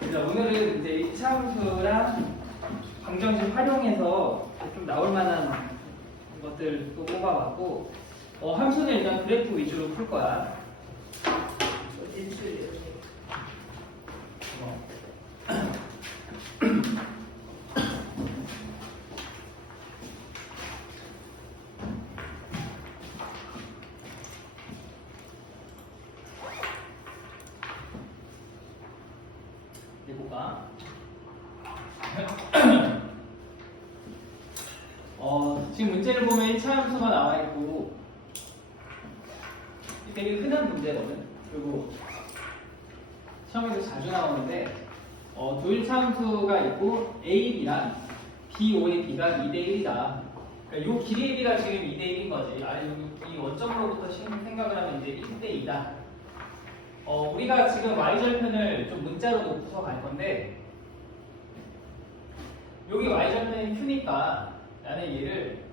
그래서 오늘은 이제 이차함수랑 방정식 활용해서 좀 나올 만한 것들 또 뽑아봤고, 함수는 일단 그래프 위주로 풀 거야. 해볼까? 지금 문제를 보면 1차 함수가 나와 있고 되게 흔한 문제거든. 그리고 시험에서 자주 나오는데 두 1차 함수가 있고 A1이랑 B5의 B가 2대1이다. 그러니까 이 길이의 B가 지금 2대1인 거지. 아니 이 원점으로부터 생각을 하면 이제 1대2다. 우리가 지금 y절편을 좀 문자로 놓고서 갈 건데 여기 y절편이 q니까 나는 얘를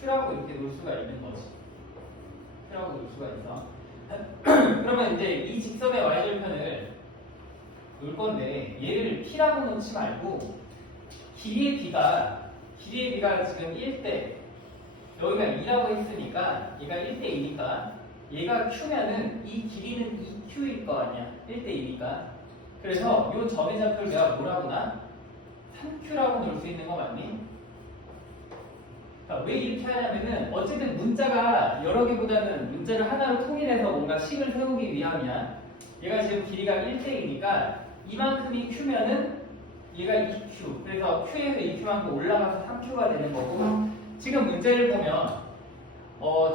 q라고 이렇게 놓을 수가 있는 거지. q라고 놓을 수가 있어. 그러면 이제 이 직선의 y절편을 놓을 건데 얘를 p라고 놓지 말고 길이의 b가 지금 1대 여기가 2라고 했으니까 얘가 1대2니까 얘가 q면은 이 길이는 2q일 거 아니야. 1대2니까. 그래서 이 점의 좌표를 내가 뭐라고 나? 3q라고 놓을 수 있는 거 맞니? 왜 이렇게 하냐면은 어쨌든 문자가 여러 개보다는 문자를 하나로 통일해서 뭔가 식을 세우기 위함이야. 얘가 지금 길이가 1대2니까 이만큼이 q면은 얘가 2q. 그래서 q에서 2q만큼 올라가서 3q가 되는 거고 지금 문제를 보면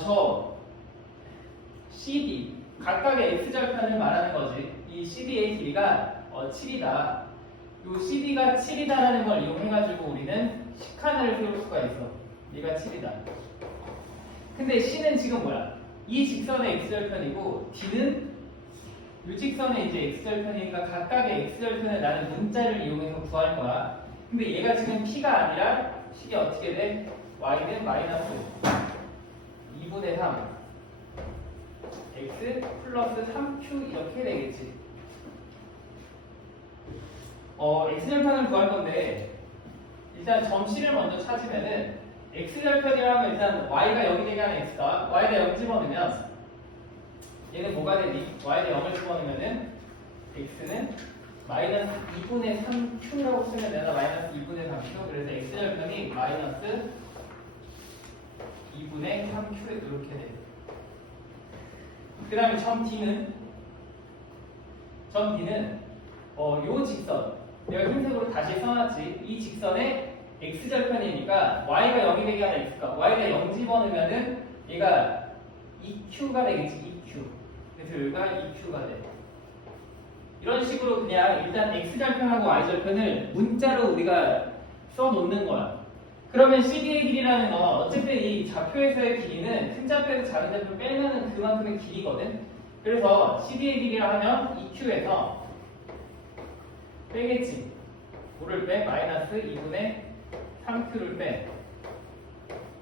저 CD 각각의 x절편을 말하는 거지. 이 CD의 길이가 7이다. 이 CD가 7이다라는 걸 이용해가지고 우리는 식하나를 세울 수가 있어. 얘가 7이다. 근데 C는 지금 뭐야? 이 직선의 x절편이고 D는 이 직선의 이제 x절편이니까 각각의 x절편을 나는 문자를 이용해서 구할 거야. 근데 얘가 지금 P가 아니라 식이 어떻게 돼? Y는 마이너스 2분의 3 x 플러스 3q 이렇게 되겠지. x절편을 구할 건데 일단 점 C를 먼저 찾으면은 x절편이라면 일단 y가 0이 되게 하는 x가 y에다 0 집어넣으면 얘는 뭐가 되니? y에다 0을 집어넣으면은 x는 마이너스 2분의 3q라고 쓰면 되나? 마이너스 2분의 3q. 그래서 x절편이 마이너스 2분의 3q 이렇게 돼. 그 다음에 점 D는 요 직선 내가 흰색으로 다시 써놨지. 이 직선의 x절편이니까 y가 0이 되게 하는 x가 y가 0 집어넣으면은 얘가 2q가 되겠지. 2q. 그래서 여기가 2q가 돼. 이런 식으로 그냥 일단 x절편하고 y절편을 문자로 우리가 써놓는 거야. 그러면 CD의 길이라는 건 어쨌든 이 좌표에서의 길이는 큰 좌표에서 작은 좌표 빼면은 그만큼의 길이거든. 그래서 CD의 길이라 하면 2q에서 빼겠지. 뭐를 빼? 마이너스 2분의 3q를 빼.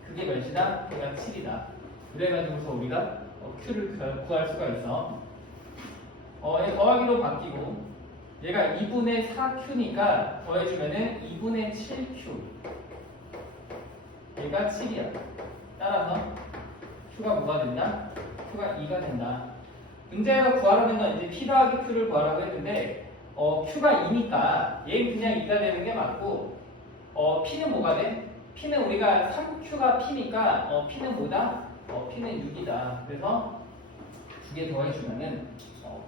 그게 몇이다? 걔가 7이다. 그래가지고서 우리가 q를 구할 수가 있어. 더하기로 바뀌고 얘가 2분의 4q니까 더해주면은 2분의 7q. 얘가 7이야. 따라서 q가 뭐가 된다? q가 2가 된다. 문제에서 구하라는 건 이제 p 더하기 q를 구하라고 했는데 q가 2니까 얘는 그냥 2가 되는 게 맞고 p는 뭐가 돼? p는 우리가 3q가 p니까 p는 뭐다? p는 6이다. 그래서 두 개 더해주면은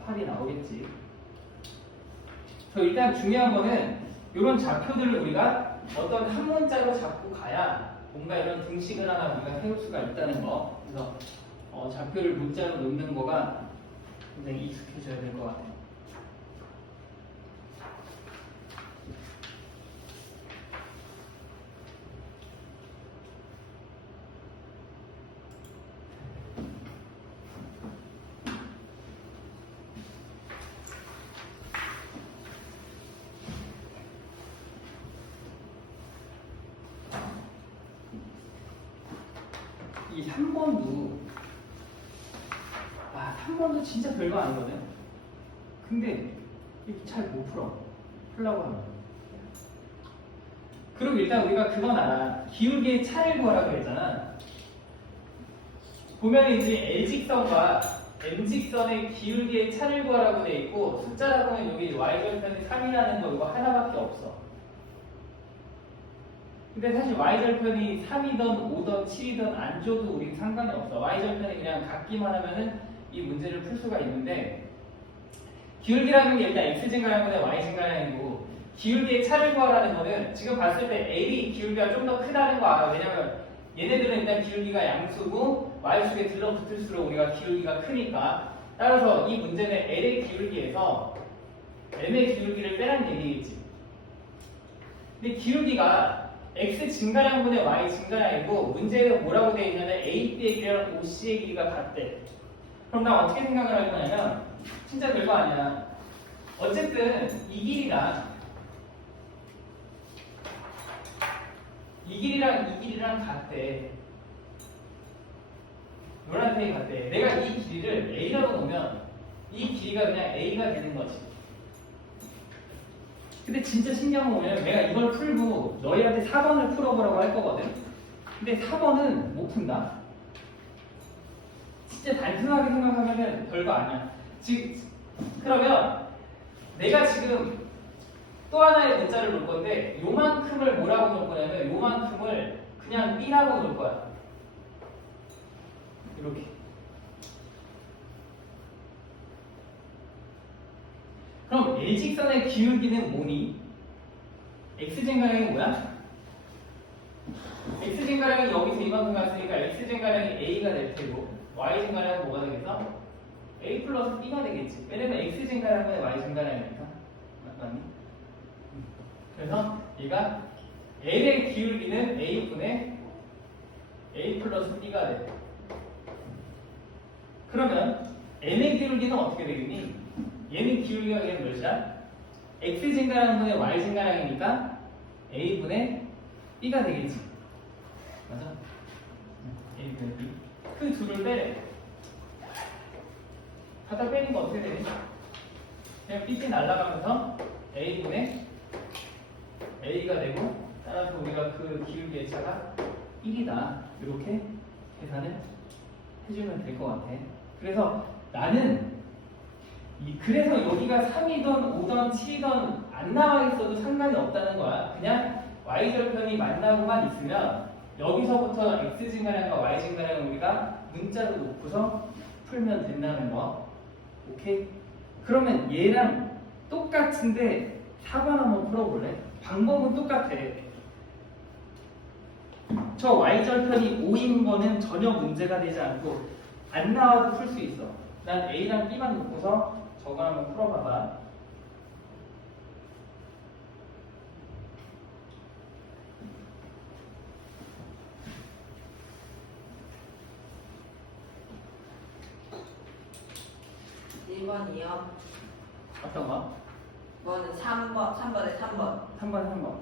8이 나오겠지. 그래서 일단 중요한 거는 이런 좌표들을 우리가 어떤 한 문자로 잡고 가야 뭔가 이런 등식을 하나 우리가 세울 수가 있다는 거. 그래서 좌표를 문자로 놓는 거가 굉장히 익숙해져야 될 것 같아요. 이 3번도 진짜 별거 아니거든. 근데 이렇게 잘 못 풀어. 풀라고 하면. 그리고 일단 우리가 그건 알아. 기울기의 차를 구하라고 그랬잖아. 보면 이제 L직선과 M직선의 기울기의 차를 구하라고 돼 있고 숫자라고는 여기 Y절편이 3이라는 거 이거 하나밖에 없어. 근데 사실 Y절편이 3이든 5든 7이든 안 줘도 우린 상관이 없어. Y절편이 그냥 같기만 하면은 이 문제를 풀 수가 있는데 기울기라는 게 일단 X증가량 분의 Y증가량이고 기울기의 차를 구하라는 거는 지금 봤을 때 L이 기울기가 좀 더 크다는 거 알아. 왜냐면 얘네들은 일단 기울기가 양수고 Y축에 들러붙을수록 우리가 기울기가 크니까 따라서 이 문제는 L의 기울기에서 M의 기울기를 빼라는 얘기겠지. 근데 기울기가 X 증가량분의 Y 증가량이고 문제에서 뭐라고 되어 있냐면 AB의 길이랑 OC의 길이가 같대. 그럼 나 어떻게 생각을 할 거냐면 진짜 별거 아니야. 어쨌든 이 길이랑 이 길이랑 같대. 노란색이 같대. 내가 이 길이를 A라고 놓으면 이 길이가 그냥 A가 되는 거지. 근데 진짜 신기한 거 뭐냐면 내가 이걸 풀고 너희한테 4번을 풀어보라고 할 거거든. 근데 4번은 못 푼다. 진짜 단순하게 생각하면 별거 아니야. 그러면 내가 지금 또 하나의 문자를 놓을 건데 요만큼을 뭐라고 놓을 거냐면 요만큼을 그냥 B라고 놓을 거야. 이렇게. 그럼 L직선의 기울기는 뭐니? X증가량이 뭐야? X증가량이 여기서 이만큼 갔으니까 X증가량이 A가 될 테고 Y증가량은 뭐가 되겠어? A 플러스 B가 되겠지. 왜냐면 X증가량은 Y증가량이니까. 맞니? 그래서 얘가 L의 기울기는 A분의 A 플러스 B가 돼. 그러면 N의 기울기는 어떻게 되겠니? 얘는 기울기가 그냥 몇이야? X증가량분의 Y증가량이니까 A분의 B가 되겠지. 맞아? A분의 B. 그 둘을 빼래. 갖다 빼니까 어떻게 되니? 그냥 BT 날아가면서 A분의 A가 되고 따라서 우리가 그 기울기의 차가 1이다. 이렇게 계산을 해주면 될 것 같아. 그래서 나는 그래서 여기가 3이든 5든 7이든 안 나와 있어도 상관이 없다는 거야. 그냥 Y절편이 만나고만 있으면 여기서부터 X증가량과 Y증가량을 우리가 문자로 놓고서 풀면 된다는 거. 오케이? 그러면 얘랑 똑같은데 4번 한번 풀어볼래? 방법은 똑같아. 저 Y절편이 5인 거는 전혀 문제가 되지 않고 안 나와도 풀 수 있어. 난 A랑 B만 놓고서 저거 한번 풀어봐봐. (1번이요) 어떤 거? 이거는 3번에 3번. 3번.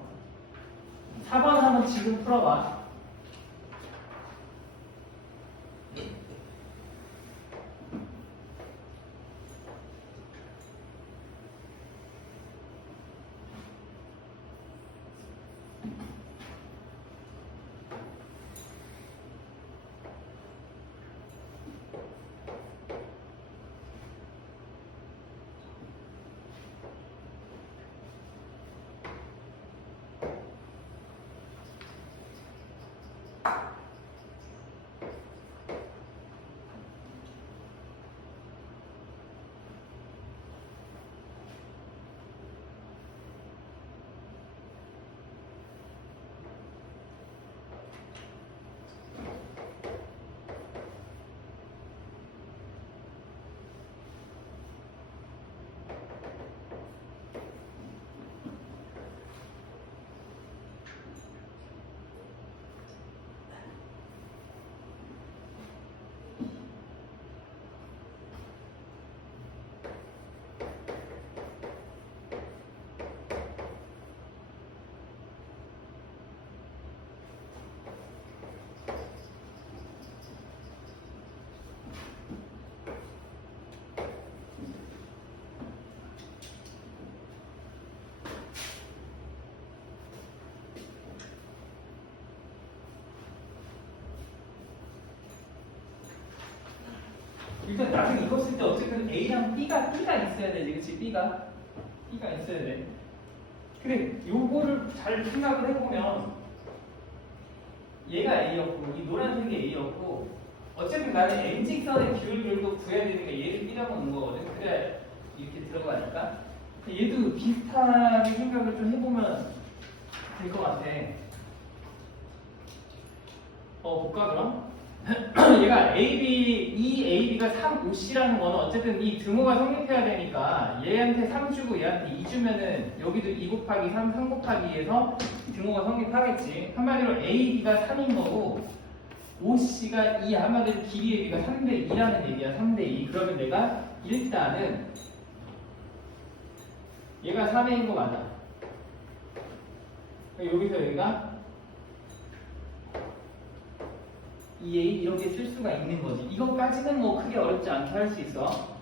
4번 한번 지금 풀어봐. 일단 나중에 이거 쓸 때 어쨌든 A랑 B가 있어야 되지, 그치? B가 있어야 돼. 근데 요거를 잘 생각을 해보면 얘가 A였고 이 노란색이 A였고 어쨌든 나는 N직선의 기울기를 구해야 되니까 얘를 B라고 놓은 거거든. 그래야 이렇게 들어가니까 얘도 비슷하게 생각을 좀 해보면 될 것 같아. 볼까 그럼? 얘가 이 AB가 3, 5C라는 거는 어쨌든 이 등호가 성립해야 되니까 얘한테 3 주고 얘한테 2 주면은 여기도 2 곱하기 3, 3 곱하기 2에서 등호가 성립하겠지. 한마디로 AB가 3인 거고 5C가 2, 한마디로 길이 AB가 3대 2라는 얘기야. 3대 2. 그러면 내가 일단은 얘가 3A인 거 맞아. 여기서 여기가 2A 이렇게 쓸 수가 있는 거지. 이것까지는 뭐 크게 어렵지 않게 할 수 있어.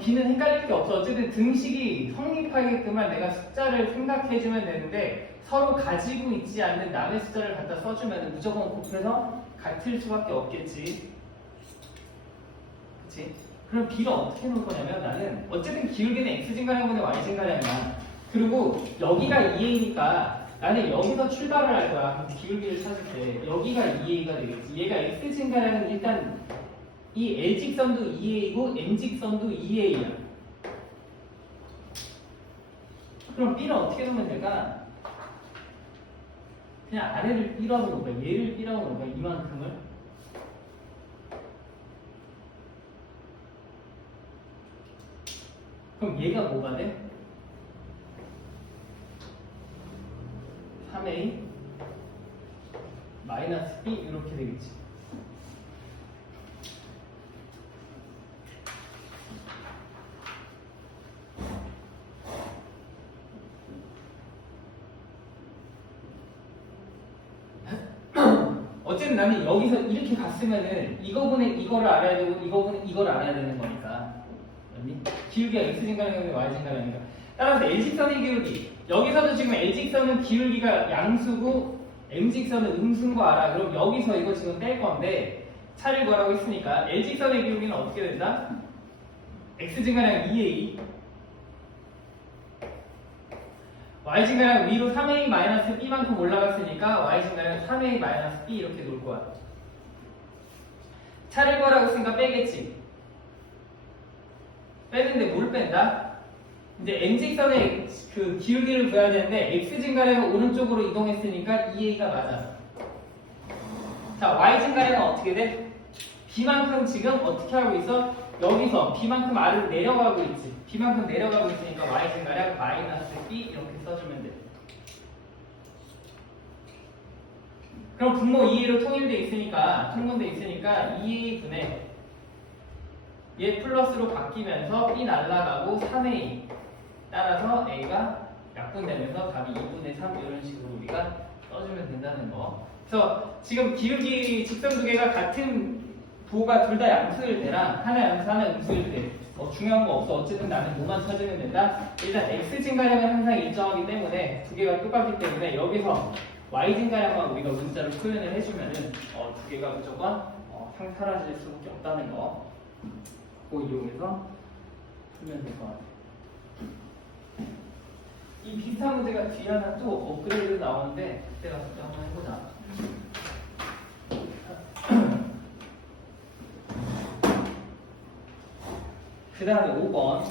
B는 헷갈릴 게 없어. 어쨌든 등식이 성립하게끔만 내가 숫자를 생각해주면 되는데 서로 가지고 있지 않는 남의 숫자를 갖다 써주면 무조건 곱해서 같을 수밖에 없겠지. 그치? 그럼 B를 어떻게 놓을 거냐면 나는 어쨌든 기울기는 X진가량분의 Y진가량이야. 그리고 여기가 2A니까 나는 여기서 출발을 할 거야. 기울기를 찾을 때 여기가 2A가 되겠지. 얘가 X진가량은 일단 이 L직선도 2A고 N직선도 2A야. 그럼 B를 어떻게 놓으면 될까? 그냥 아래를 B라고 놓을 거야. 얘를 B라고 놓을 거야. 이만큼을. 그럼 얘가 뭐가 돼? 3A 마이너스 B 이렇게 되겠지. 어쨌든 나는 여기서 이렇게 갔으면은 이거분의 이거를 알아야 되고 이거분의 이걸 알아야 되는 거니까. 기울기가 X진가량이면 Y진가량이니까. 따라서 L직선의 기울기. 여기서도 지금 L직선은 기울기가 양수고 M직선은 음수인 거 알아. 그럼 여기서 이거 지금 뺄 건데 차를 구하라고 했으니까 L직선의 기울기는 어떻게 된다? X진가량 2A Y진가량 위로 3A-B만큼 올라갔으니까 Y진가량 3A-B 이렇게 놓을 거야. 차를 구하라고 했으니까 빼겠지. 빼는데 뭘 뺀다? 이제 N직선의 그 기울기를 구해야 되는데 X진가량은 오른쪽으로 이동했으니까 2A가 맞아. 자, Y진가량은 어떻게 돼? B만큼 지금 어떻게 하고 있어? 여기서 B만큼 아래로 내려가고 있지. B만큼 내려가고 있으니까 Y진가량 마이너스 B 이렇게 써주면 돼. 그럼 분모 2A로 통분돼 있으니까 2A분의 얘 플러스로 바뀌면서 B 날라가고 3A 따라서 A가 약분되면서 답이 2분의 3 이런 식으로 우리가 써주면 된다는 거. 그래서 지금 기울기 직선 두 개가 같은 부호가 둘 다 양수일 때랑 하나 양수 하나 음수일 때 중요한 거 없어. 어쨌든 나는 뭐만 찾으면 된다. 일단 X진가량은 항상 일정하기 때문에 두 개가 똑같기 때문에 여기서 Y진가량만 우리가 문자로 표현을 해주면은 두 개가 무조건 사라질 수밖에 없다는 거. 그거 이용해서 풀면 될 것 같아요. 이 비슷한 문제가 뒤에 하나 또 업그레이드 나오는데 그때 가서 또 한번 해보자. 그 다음에 5번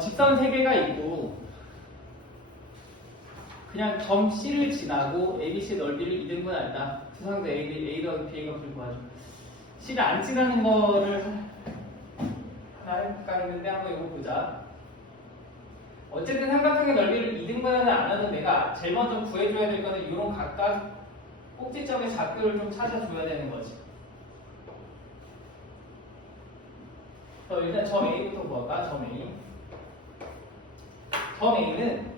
직선 3개가 있고 그냥 점 C를 지나고 ABC 넓이를 2등분한다. 두상도 A 더하기 B가 불구하죠. C를 안 지나는 거를 하나 해볼까 했는데 한번 이거 보자. 어쨌든 삼각형의 넓이를 2등분하지 않아도 내가 제일 먼저 구해줘야 될 거는 이런 각각 꼭지점의 좌표를 좀 찾아줘야 되는 거지. 일단 점 A부터 구할까? 점 A. 점 A는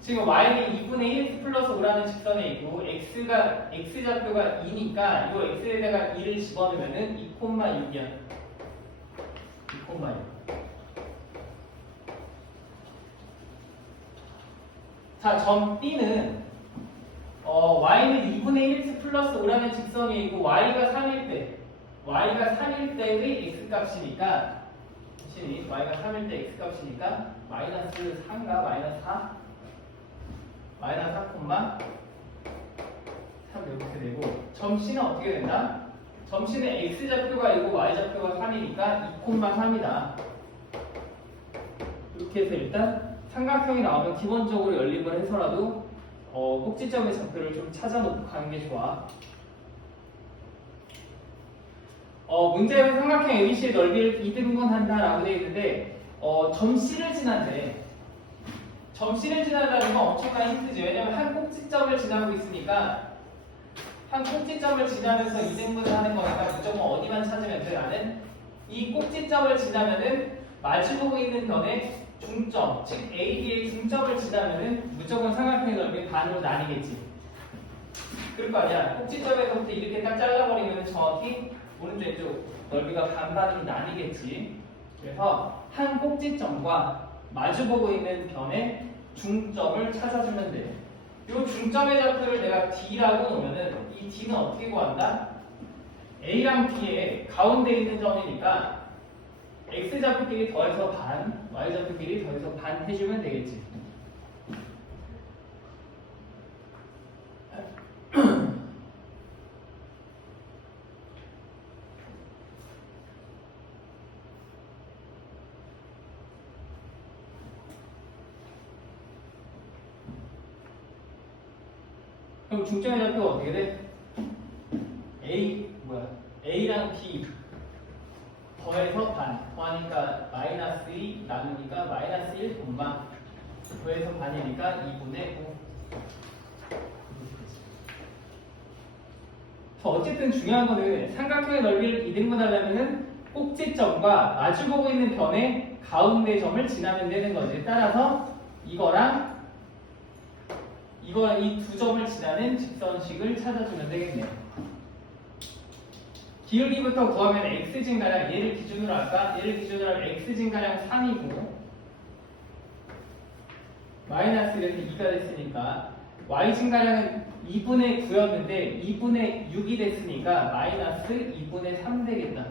지금 y는 2분의 1 플러스 5라는 직선에 있고 x좌표가 2니까 이거 x에다가 2를 집어넣으면은 2,6이야. 2,6. 자, 점 B는 y는 2분의 1 플러스 5라는 직선이 있고 y가 3일 때 y가 3일 때의 x값이니까 신이 y가 3일 때 x값이니까 마이너스 3가 마이너스 4? 마이너스 4, 3 이렇게 되고 점 C는 어떻게 된다? 점 C는 x좌표가 있고 y좌표가 3이니까 2,3이다. 이렇게 해서 일단 삼각형이 나오면 기본적으로 연립을 해서라도 꼭지점의 좌표를 좀 찾아놓고 가는 게 좋아. 문제에서 삼각형 ABC의 넓이를 2등분한다라고 되어 있는데 점 C를 지난대. 점 C를 지난다는 건 엄청난 힌트지. 왜냐면 한 꼭지점을 지나고 있으니까 한 꼭지점을 지나면서 2등분을 하는 거니까 무조건 어디만 찾으면 돼. 나는 이 꼭지점을 지나면은 마주보고 있는 변의 중점, 즉 AB의 중점을 지나면은 무조건 삼각형의 넓이 반으로 나뉘겠지. 그럴 거 아니야. 꼭지점에서부터 이렇게 딱 잘라버리면 정확히 오른쪽 왼쪽 넓이가 반반으로 나뉘겠지. 그래서 한 꼭지점과 마주보고 있는 변의 중점을 찾아주면 돼. 이 중점의 좌표를 내가 D라고 놓으면은 이 D는 어떻게 구한다? A랑 B의 가운데 있는 점이니까 X좌표끼리 더해서 반, Y좌표끼리 더해서 반 해주면 되겠지. 그럼 중점의 좌표가 어떻게 돼? A랑 B 더해서 반. 더하니까 마이너스 2 나누니까 마이너스 1 콤마 더해서 반이니까 2분의 5. 어쨌든 중요한 거는 삼각형의 넓이를 2등분하려면은 꼭지점과 마주보고 있는 변의 가운데 점을 지나면 되는 거지. 따라서 이거랑 이 두 점을 지나는 직선식을 찾아주면 되겠네요. 기울기부터 구하면 x 증가량 얘를 기준으로 할까? 얘를 기준으로 하면 x 증가량 3이고 마이너스 그래서 2가 됐으니까 y 증가량은 2분의 9였는데 2분의 6이 됐으니까 마이너스 2분의 3 되겠다.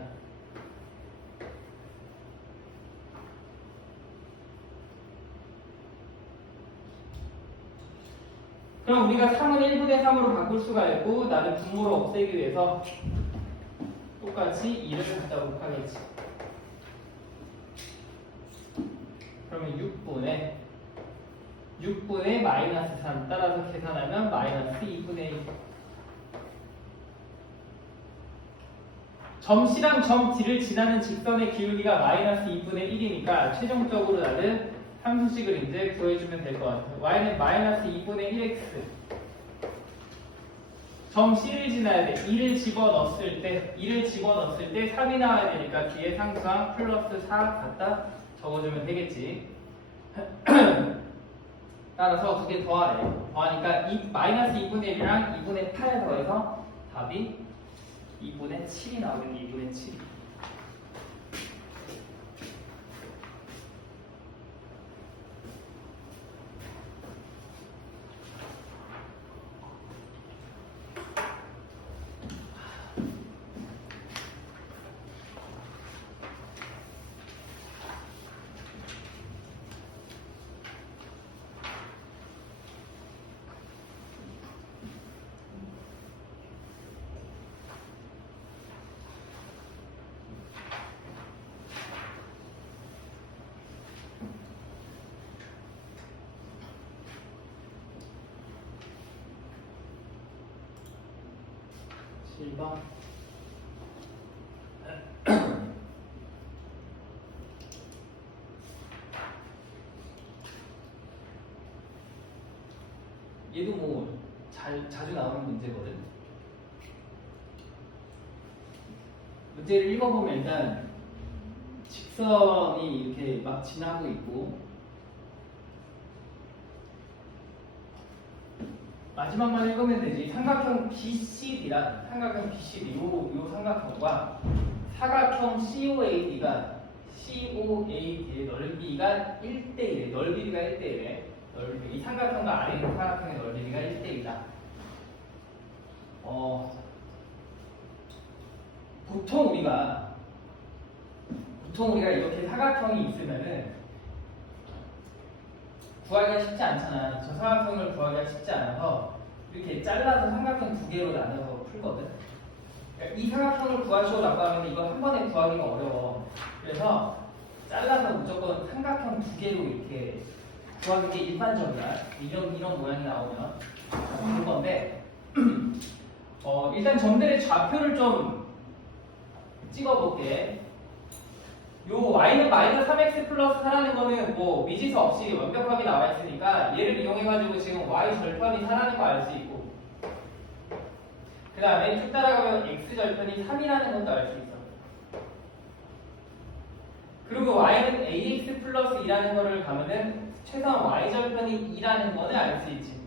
그럼 우리가 3은 1분의 3으로 바꿀 수가 있고 나는 분모를 없애기 위해서 똑같이 2를 갖다 곱하겠지. 그러면 6분의 마이너스 3 따라서 계산하면 마이너스 2분의 1. 점 C랑 점 D를 지나는 직선의 기울기가 마이너스 2분의 1이니까 최종적으로 나는 함수식을 이제 구해주면 될 것 같아요. y는 마이너스 2분의 1x 점 C를 지나야 돼. 2를 집어넣었을 때 3이 나와야 되니까 뒤에 상수항 플러스 4 갖다 적어주면 되겠지. 따라서 두 개 더하래. 더하니까 마이너스 2분의 1이랑 2분의 8 더해서 답이 2분의 7이 나오겠네. 2분의 7이. 번 얘도 뭐 자주 나오는 문제거든. 문제를 읽어보면 일단 직선이 이렇게 막 지나고 있고 마지막만 읽으면 되지. 삼각형 BCD라 삼각형 BCD 요 삼각형과 사각형 COAD가 COAD의 넓이가 1대1에 넓이가 1대1에 이 삼각형과 아래 있는 삼각형의 넓이가 1대1이다. 보통 우리가 이렇게 사각형이 있으면은 구하기가 쉽지 않잖아. 저 사각형을 구하기가 쉽지 않아서 이렇게 잘라서 삼각형 두 개로 나눠서 풀거든. 그러니까 이 사각형을 구하시오라고 하면 이거 한 번에 구하기가 어려워. 그래서 잘라서 무조건 삼각형 두 개로 이렇게 구하는 게 일반적이야. 이런 모양이 나오면 그런 건데 일단 점들의 좌표를 좀 찍어볼게. 요 y는 마이너스 3x 플러스 4라는 거는 뭐 미지수 없이 완벽하게 나와 있으니까 얘를 이용해가지고 지금 y 절편이 4라는 거 알 수 있고, 그 다음에 쭉 따라가면 x 절편이 3이라는 것도 알 수 있어. 그리고 y는 ax 플러스 2라는 거를 가면은 최소한 y 절편이 2라는 거는 알 수 있지.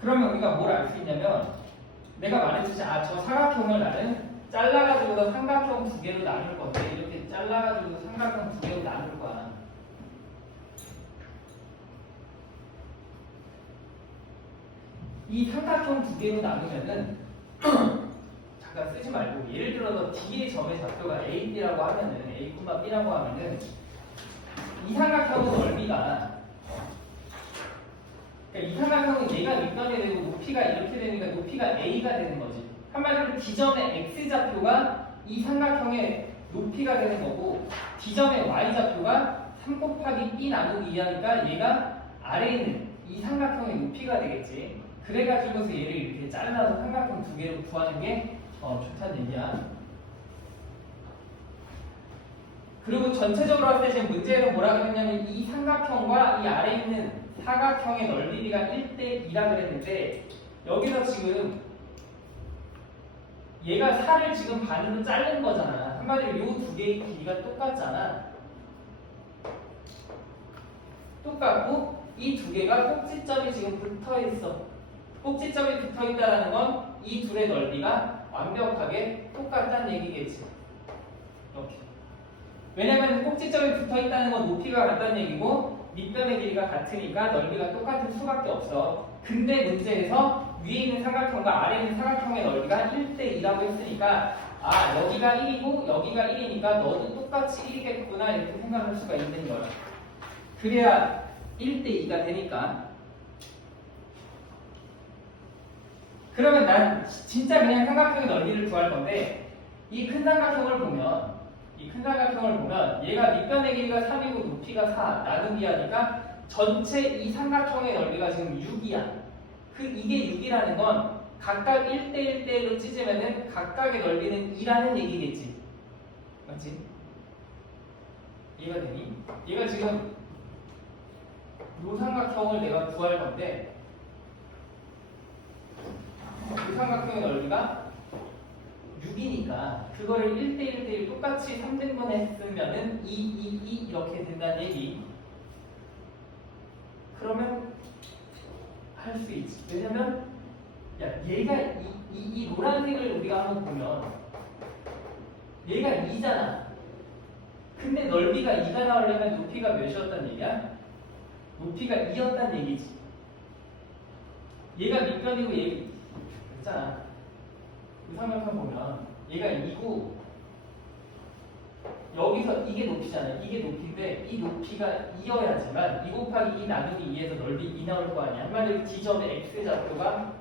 그러면 우리가 뭘 알 수 있냐면, 내가 말했듯이 저 사각형을 나는 잘라가지고 삼각형 두 개로 나눌 건데, 이렇게 잘라가지고 삼각형 두 개로 나눌 거야. 이 삼각형 두 개로 나누면은 잠깐 쓰지 말고, 예를 들어서 D의 점의 좌표가 A, B라고 하면은 A, B라고 하면은 이 삼각형의 넓이가, 그러니까 이 삼각형은 얘가 밑변이 되고 높이가 이렇게 되니까 높이가 A가 되는 거지. 한마디로 D점의 X좌표가 이 삼각형의 높이가 되는 거고, D점의 Y좌표가 3 곱하기 B 나누기 2하니까 얘가 아래에 있는 이 삼각형의 높이가 되겠지. 그래가지고서 얘를 이렇게 잘라서 삼각형 두 개로 구하는 게 좋다는 얘기야. 그리고 전체적으로 봤을 때 지금 문제에서 뭐라 그랬냐면, 이 삼각형과 이 아래에 있는 사각형의 넓이가 1대2라 그랬는데, 여기서 지금 얘가 4를 지금 반으로 자른 거잖아. 한마디로 이 두 개의 길이가 똑같잖아. 똑같고 이 두 개가 꼭지점이 지금 붙어 있어. 꼭지점이 붙어 있다는 건 이 둘의 넓이가 완벽하게 똑같다는 얘기겠지. 이렇게. 왜냐면 꼭지점이 붙어 있다는 건 높이가 같다는 얘기고, 밑변의 길이가 같으니까 넓이가 똑같을 수밖에 없어. 근데 문제에서 위에 있는 삼각형과 아래에 있는 사각형의 넓이가 1대2라고 했으니까, 여기가 1이고 여기가 1이니까 너도 똑같이 1이겠구나 이렇게 생각할 수가 있는 거야. 그래야 1대2가 되니까. 그러면 난 진짜 그냥 삼각형의 넓이를 구할 건데, 이 큰 삼각형을 보면 얘가 밑변의 길이가 3이고 높이가 4 나누기 하니까 전체 이 삼각형의 넓이가 지금 6이야. 이게 6이라는 건 각각 1대1대1로 찢으면은 각각의 넓이는 2라는 얘기겠지. 맞지? 이해가 되니? 얘가 지금 이 삼각형을 내가 구할 건데, 이 삼각형의 넓이가 6이니까 그거를 1대1대1 똑같이 3등분 했으면은 2, 2, 2 이렇게 된다는 얘기. 그러면 할 수 있지. 왜냐면 얘가 이 노란색을 우리가 한번 보면 얘가 2잖아. 근데 넓이가 2가 나오려면 높이가 몇이었단 얘기야? 높이가 2였단 얘기지. 얘가 밑변이고 얘 있잖아. 이 삼각형 보면 얘가 2고 여기서 이게 높이잖아. 이게 높이인데 이 높이가 2여야지만 2 곱하기 2 나누기 2에서 넓이 2 나올 거 아니야. 한마디로 D점의 X좌표가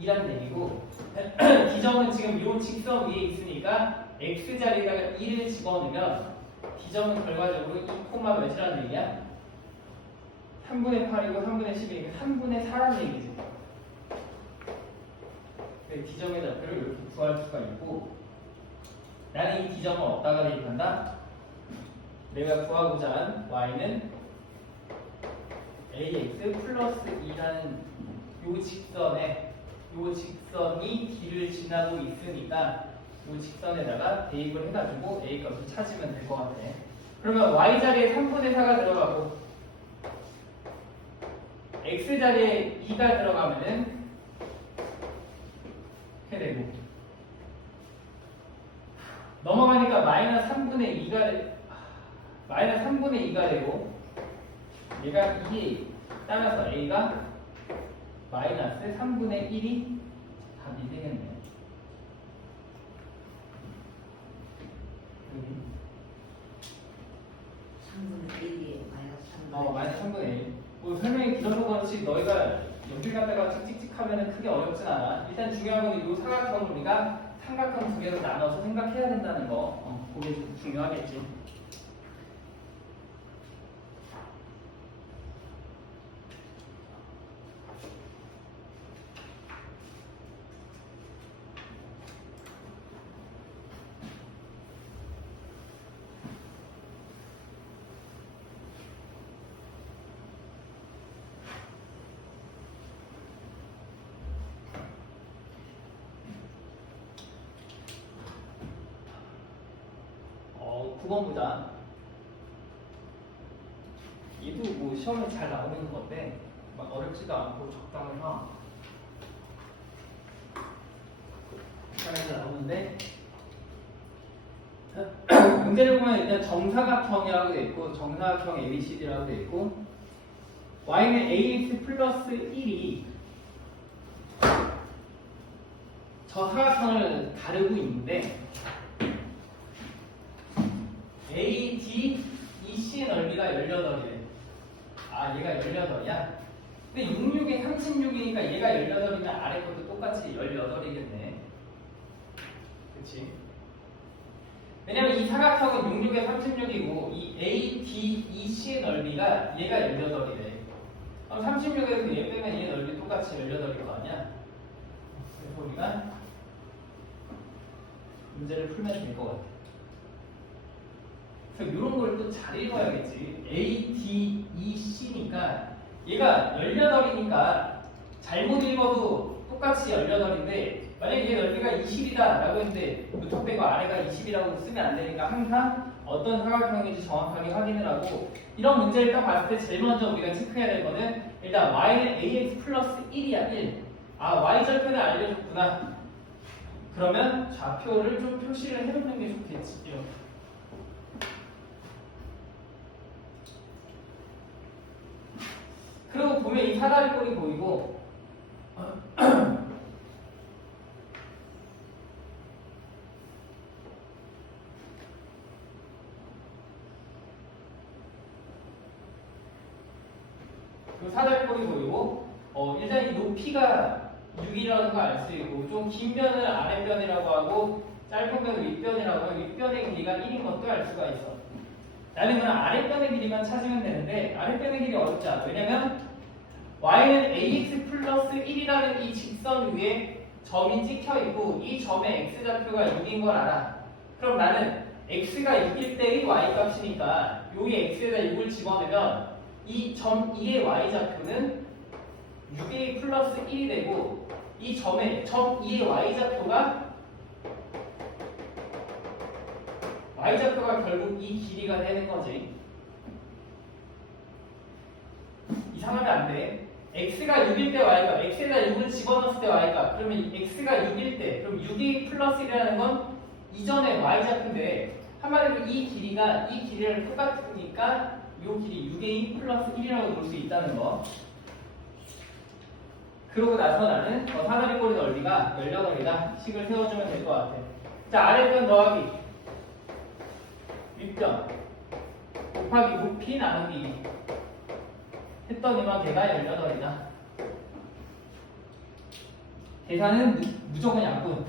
2란 얘기고, D점은 지금 이 직선 위에 있으니까 X자리에다가 2를 집어넣으면 D점은 결과적으로 2, 몇이라는 얘기야? 3분의 8이고 3분의 10이니까 3분의 4라는 얘기지. D점의 좌표를 이렇게 구할 수가 있고, 나는 이 D점을 어디다가 대입한다? 내가 구하고자 한 y는 ax 플러스 2라는 요 직선이 D를 지나고 있으니까 요 직선에다가 대입을 해가지고 a 값을 찾으면 될 것 같아. 그러면 y 자리에 3분의 4가 들어가고 x 자리에 2가 들어가면은 이렇게 되고, 넘어가니까 마이너스 3분의 2가 되고, 얘가 2에 따라서 a가 마이너스 3분의 1이 답이 되겠네요. 여기. 3분의 1이 마이너스 3분의 마이너스 3분의 1. 뭐 설명이 길어서 그렇지 너희가 여기 갖다가 찍찍찍 하면은 크게 어렵진 않아. 일단 중요한 건 이 사각형을 우리가 삼각형 두 개로 나눠서 생각해야 된다는 거. 그게 좀 중요하겠지. 어, 9번 보자. 얘도 뭐 시험에 잘 나오는 건데 막 어렵지도 않고 적당해서 잘 나오는데 문제를 보면 일단 정사각형이라고 돼 있고 정사각형 ABCD라고 돼 있고 y는 ax 플러스 1이 저 사각형을 가르고 있는데 AD, EC 넓이가 18이래. 아, 얘가 18이야? 근데 66에 36이니까 얘가 18이면 아래 것도 똑같이 18이겠네. 그치? 왜냐면 이 사각형은 66에 36이고 이 AD, EC의 넓이가 얘가 18이래. 그럼 36에서 얘 빼면 얘 넓이 똑같이 18일 거 아니야? 그래서 우리가 문제를 풀면 될 것 같아. 그래서 이런 걸 또 잘 읽어야겠지. A, D, E, C니까 얘가 18이니까 잘못 읽어도 똑같이 18인데 만약에 얘 넓이가 20이다 라고 했는데 무턱 대고 아래가 20이라고 쓰면 안 되니까 항상 어떤 사각형인지 정확하게 확인을 하고 이런 문제를 딱 봤을 때 제일 먼저 우리가 체크해야 될 거는 일단 y는 ax 플러스 1이야 1. 아 y절편을 알려줬구나. 그러면 좌표를 좀 표시를 해놓는 게 좋겠지. 이렇게. 그리고 보면 이 사다리꼴이 보이고 그 사다리꼴이 보이고 일단 이 높이가 6이라는 거 알 수 있고 좀 긴 변을 아랫변이라고 하고 짧은 변을 윗변이라고 하고 윗변의 길이가 1인 것도 알 수가 있어. 나는 그냥 아랫변의 길이만 찾으면 되는데 아랫변의 길이 어렵지 않아. 왜냐면 y는 ax 플러스 1이라는 이 직선 위에 점이 찍혀 있고 이 점의 x좌표가 6인 걸 알아. 그럼 나는 x가 6일 때의 y 값이니까 여기 x에다 6을 집어넣으면 이 점 2의 y좌표는 6a 플러스 1이 되고 이 점의 점 2의 y좌표가 결국 이 길이가 되는 거지. 이상하면 안 돼. x가 6일 때 y값, x에다 6을 집어넣었을 때 y값. 그러면 x가 6일 때, 그럼 6a 플러스 1이라는 건 이전의 y좌표인데 한마디로 이 길이를 똑같으니까 이 길이 6a 플러스 1이라고 볼 수 있다는 거. 그러고 나서 나는 사다리꼴의 넓이가 18이다. 식을 세워주면 될 것 같아. 자, 아랫변 더하기 윗변 곱하기 높이 나누기 했더니만 걔가 18이다. 계산은 무조건 약분.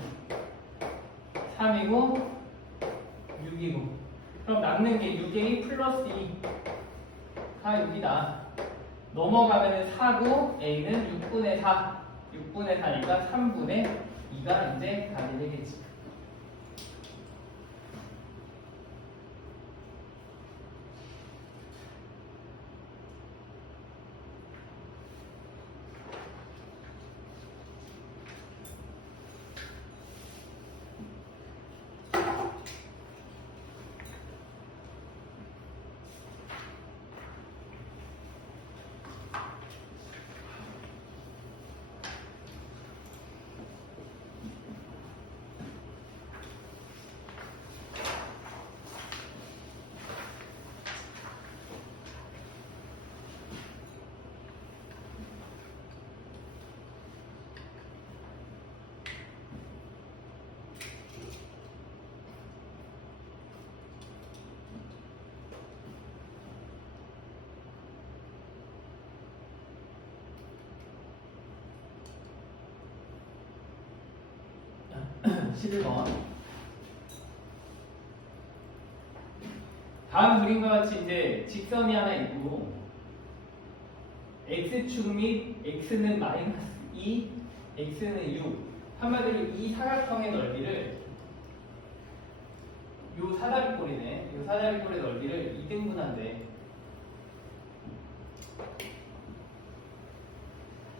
3이고 6이고 그럼 남는 게 6a 플러스 2가 6이다. 넘어가면 4고 a는 6분의 4. 6분의 4니까 3분의 2가 이제 답이 되겠지. 11번. 다음 그림과 같이 이제 직선이 하나 있고 x축 및 x는 마이너스 2, x는 6. 한마디로 이 사각형의 넓이를 요 사다리꼴이네. 요 사다리꼴의 넓이를 2등분한대.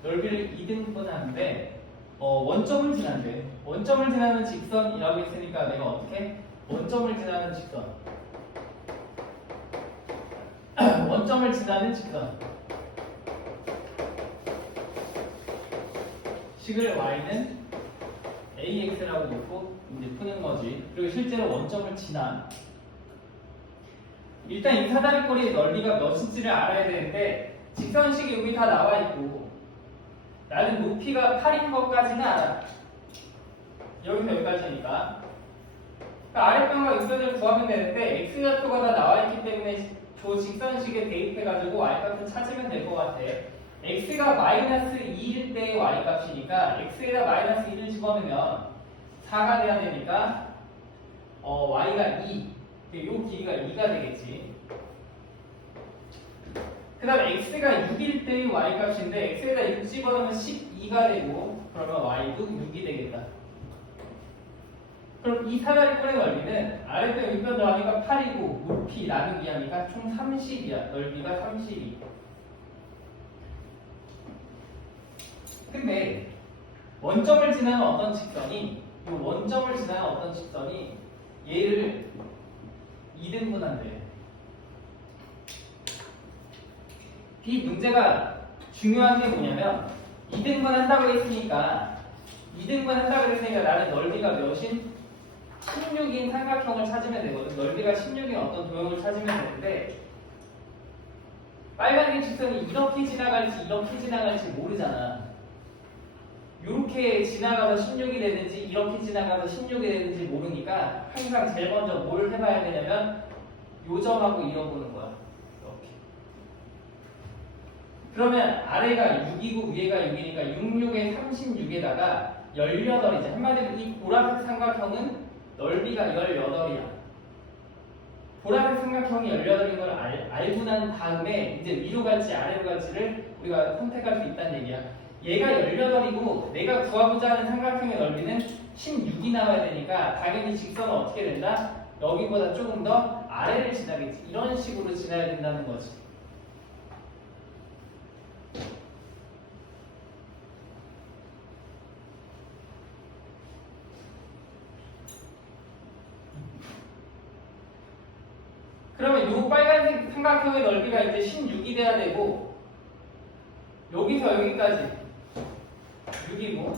넓이를 2등분하는데 원점을 지난대. 원점을 지나는 직선이라고 했으니까 내가 어떻게? 원점을 지나는 직선. 원점을 지나는 직선. 식을 y는 ax라고 놓고 이제 푸는 거지. 그리고 실제로 원점을 지나. 일단 이 사다리꼴의 넓이가 몇인지를 알아야 되는데 직선식이 여기 다 나와 있고 나는 높이가 8인 것까지는 알아. 여기서 여기까지니까. 그러니까 아랫변과 윗변을 구하면 되는데 x좌표가 다 나와 있기 때문에 저 직선식에 대입해가지고 y값을 찾으면 될 것 같아. x가 마이너스 2일 때의 y값이니까 x에다 마이너스 2를 집어넣으면 4가 돼야 되니까 y가 2. 요 길이가 2가 되겠지. 그 다음에 x가 6일 때의 y값인데 x에다 6 집어넣으면 12가 되고 그러면 y도 6이 되겠다. 그럼 이 사다리꼴의 넓이는 아랫변 윗변 더하니까 8이고 높이 나누기 하니까 총 30이야. 넓이가 32. 근데 원점을 지나는 어떤 직선이 이 원점을 지나는 어떤 직선이 얘를 2등분한대. 이 문제가 중요한 게 뭐냐면 2등분 한다고 했으니까 2등분 한다고 했으니까 나는 넓이가 몇인? 16인 삼각형을 찾으면 되거든. 넓이가 16인 어떤 도형을 찾으면 되는데 빨간색 직선이 이렇게 지나갈지 모르잖아. 이렇게 지나가서 16이 되는지 이렇게 지나가서 16이 되는지 모르니까 항상 제일 먼저 뭘 해봐야 되냐면 요 점하고 이어보는 거야. 이렇게. 그러면 아래가 6이고 위에가 6이니까 66에 36에다가 18이지. 한마디로 이 보라색 삼각형은 넓이가 18이야. 보라색 삼각형이 18인 걸 알고 난 다음에 이제 위로 갈지 아래로 갈지를 우리가 선택할 수 있다는 얘기야. 얘가 18이고 내가 구하고자 하는 삼각형의 넓이는 16이 나와야 되니까 당연히 직선은 어떻게 된다? 여기보다 조금 더 아래를 지나겠지. 이런 식으로 지나야 된다는 거지. 그러면 이 빨간색 삼각형의 넓이가 이제 16이 돼야 되고 여기서 여기까지 6이고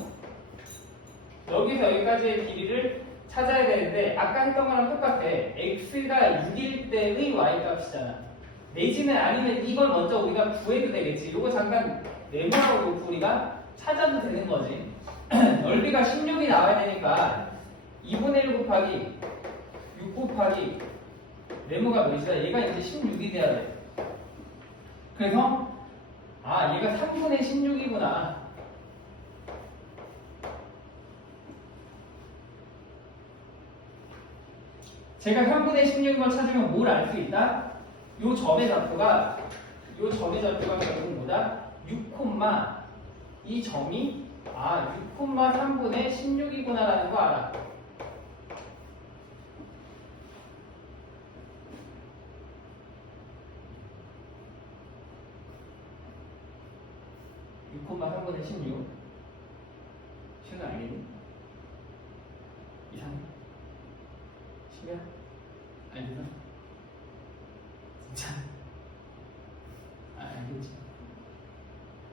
여기서 여기까지의 길이를 찾아야 되는데 아까 했던 거랑 똑같아. x가 6일 때의 y값이잖아. 내지는 아니면 이걸 먼저 우리가 구해도 되겠지. 이거 잠깐 네모하고 놓고 우리가 찾아도 되는 거지. 넓이가 16이 나와야 되니까 2분의 1 곱하기 6 곱하기 네모가 몇이다? 얘가 이제 16이 돼야 돼. 그래서 얘가 3분의 16이구나. 제가 3분의 16인 걸 찾으면 뭘 알 수 있다? 요 점의 좌표가 결국 뭐다? 6, 이 점이 6, 3분의 16이구나 라는 거 알아. 6,3분의 16 쉬운 거 알겠니? 이상해? 쉬야? 알겠어? 진짜? 알겠지?